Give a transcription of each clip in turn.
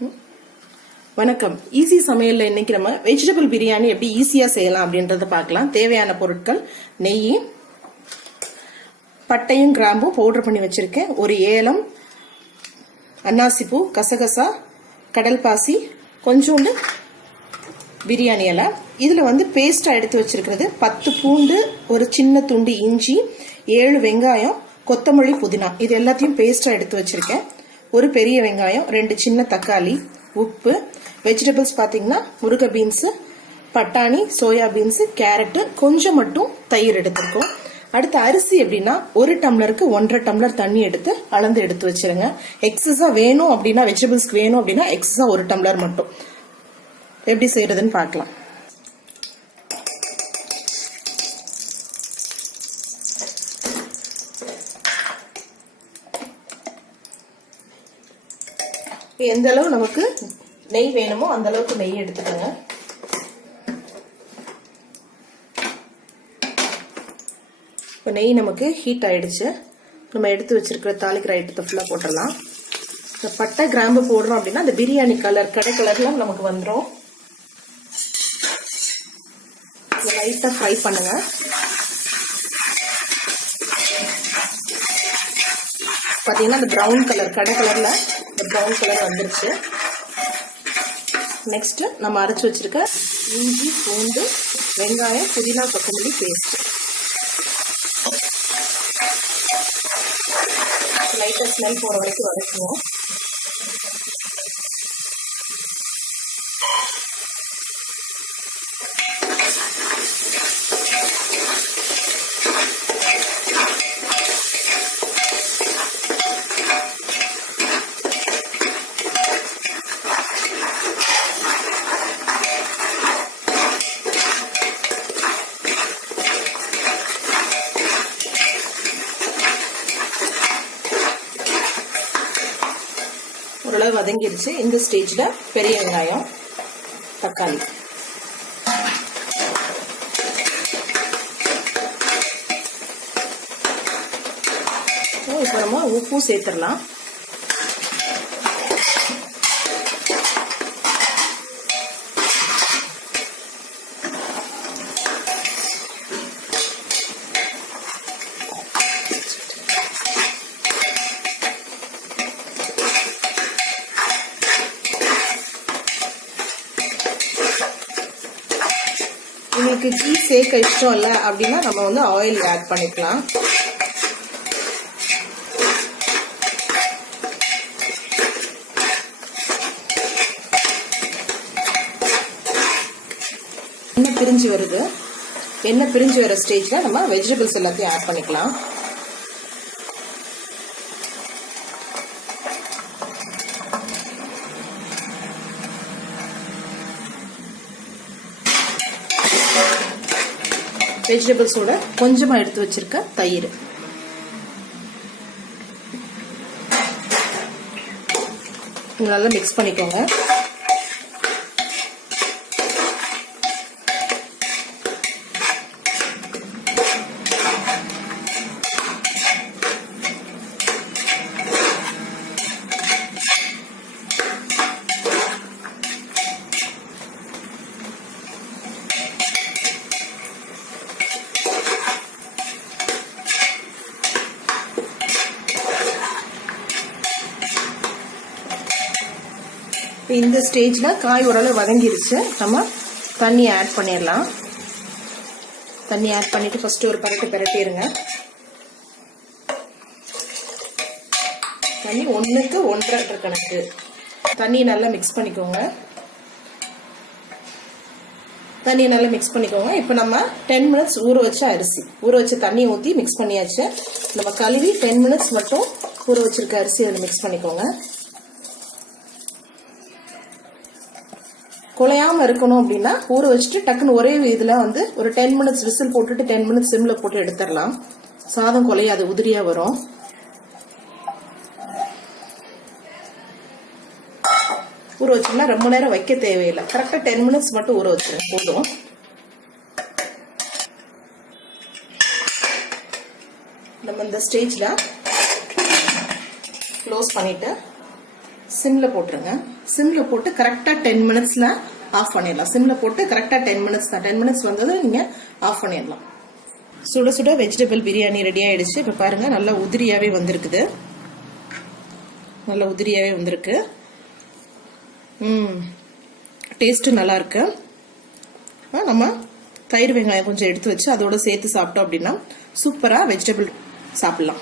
வணக்கம். ஈஸி சமையல்ல இன்னைக்கு நம்ம வெஜிடபிள் பிரியாணி எப்படி ஈஸியா செய்யலாம் அப்படின்றத பார்க்கலாம். தேவையான பொருட்கள்: நெய், பட்டையும் கிராம்பும் பவுடர் பண்ணி வச்சிருக்கேன், ஒரு ஏலம், அன்னாசிப்பூ, கசகசா, கடல் பாசி, கொஞ்சோண்டு பிரியாணி இலை. இதுல பேஸ்டா எடுத்து வச்சிருக்கிறது 10 பூண்டு, ஒரு சின்ன துண்டு இஞ்சி, 7 வெங்காயம், கொத்தமல்லி, புதினா. இது எல்லாத்தையும் பேஸ்டா எடுத்து வச்சிருக்கேன். ஒரு பெரிய வெங்காயம், 2 சின்ன தக்காளி, உப்பு. வெஜிடபிள்ஸ் பாத்தீங்கன்னா முருங்கை பீன்ஸ், பட்டாணி, சோயா பீன்ஸ், கேரட், கொஞ்சம் மட்டும் தயிர் எடுத்திருக்கோம். அடுத்து அரிசி எப்படின்னா 1 டம்ளருக்கு 1.5 டம்ளர் தண்ணி எடுத்து அளந்து எடுத்து வச்சிருங்க. எக்ஸஸா வேணும் அப்படின்னா, வெஜிடபிள்ஸ்க்கு வேணும் அப்படின்னா எக்ஸஸா 1 டம்ளர் மட்டும். எப்படி செய்யறதுன்னு பார்க்கலாம். எந்த அளவு நமக்கு நெய் வேணுமோ அந்த அளவுக்கு நெய் எடுத்துக்கோங்க. இப்போ நெய் நமக்கு ஹீட் ஆயிடுச்சு. நம்ம எடுத்து வச்சிருக்கிற தாளிக்கிற ஐட்டத்தை ஃபுல்லா போட்டுடலாம். இந்த பட்டை கிராம்பு போடுறோம் அப்படின்னா அந்த பிரியாணி கலர், கடை கலர்ல நமக்கு வந்துடும். லைட்டா ஃப்ரை பண்ணுங்க. பாத்தீங்கன்னா இந்த ப்ரௌன் கலர், கடை கலர்ல இந்த ப்ரௌன் கலர் வந்துருச்சு. நெக்ஸ்ட் நம்ம அரைச்சு வச்சிருக்க இஞ்சி, பூண்டு, வெங்காயம், புதினா, கொத்தமல்லி பேஸ்ட் லைட்டா ஸ்மெல் போற வரைக்கும் வதக்குவோம். ஓரளவு வதங்கிருச்சு. இந்த ஸ்டேஜ்ல பெரிய வெங்காயம், தக்காளி, இப்போ நம்ம உப்பு சேர்த்துடலாம். உங்களுக்கு கீ சேர்க்க இஷ்டம் இல்லை அப்படின்னா நம்ம ஆயில் ஆட் பண்ணிக்கலாம். எண்ணெய் பிரிஞ்சு வருது. எண்ணெய் பிரிஞ்சு வர ஸ்டேஜ்ல நம்ம வெஜிடபிள்ஸ் எல்லாத்தையும் ஆட் பண்ணிக்கலாம். வெஜிடபிள்ஸோட கொஞ்சமா எடுத்து வச்சிருக்க தயிர், நல்லா மிக்ஸ் பண்ணிக்கோங்க. இந்த ஸ்டேஜ்ல காய் ஓரளவு வதங்கிருச்சு. நம்ம தண்ணி ஆட் பண்ணிடலாம். தண்ணி ஆட் பண்ணிட்டு ஃபர்ஸ்ட் ஒரு பிரட்டிடுங்க. தண்ணி 1க்கு 1.5 கணக்கு. தண்ணி நல்லா மிக்ஸ் பண்ணிக்கோங்க. இப்போ நம்ம 10 மினிட்ஸ் ஊற வச்ச அரிசி, ஊற வச்ச தண்ணி ஊற்றி மிக்ஸ் பண்ணியாச்சு. நம்ம கழுவி 10 மினிட்ஸ் மட்டும் ஊற வச்சிருக்க அரிசி அதில் மிக்ஸ் பண்ணிக்கோங்க. குழையாம இருக்கணும் அப்படின்னா ஊற வச்சுட்டு டக்குன்னு ஒரே இதுல ஒரு 10 மினிட்ஸ் விசில் போட்டுட்டு 10 மினிட்ஸ் சிம்ல போட்டு எடுத்துடலாம். சாதம் குழையாது, உதிரியா வரும். ஊற வச்சோம்னா ரொம்ப நேரம் வைக்க தேவையில்லை. கரெக்டா 10 மினிட்ஸ் மட்டும் ஊற வச்சிருங்க போதும். நம்ம இந்த ஸ்டேஜ்ல க்ளோஸ் பண்ணிட்டு சிம்ல போட்டுருங்க. சிம்ல போட்டு கரெக்டா 10 மினிட்ஸ்ல ஆஃப் பண்ணிடலாம். சிம்ல போட்டு கரெக்டா 10 மினிட்ஸ் தான். 10 மினிட்ஸ் வந்தது நீங்க ஆஃப் பண்ணிடலாம். சுட சுட வெஜிடபிள் பிரியாணி ரெடி ஆயிடுச்சு. இப்ப பாருங்க நல்லா உதிரியாவே வந்திருக்குது. நல்லா உதிரியாவே வந்திருக்கு. டேஸ்ட் நல்லா இருக்கு. நம்ம தயிர் வெங்காயம் கொஞ்சம் எடுத்து வச்சு அதோட சேர்த்து சாப்பிட்டோம் அப்படின்னா சூப்பரா வெஜிடபிள் சாப்பிடலாம்.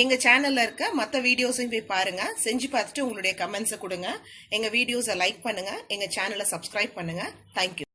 எங்க சேனல்ல இருக்க மற்ற வீடியோஸையும் போய் பாருங்க. செஞ்சு பார்த்துட்டு உங்களுடைய கமெண்ட்ஸை கொடுங்க. எங்க வீடியோஸை லைக் பண்ணுங்க. எங்க சேனலை சப்ஸ்கிரைப் பண்ணுங்க. தேங்க்யூ.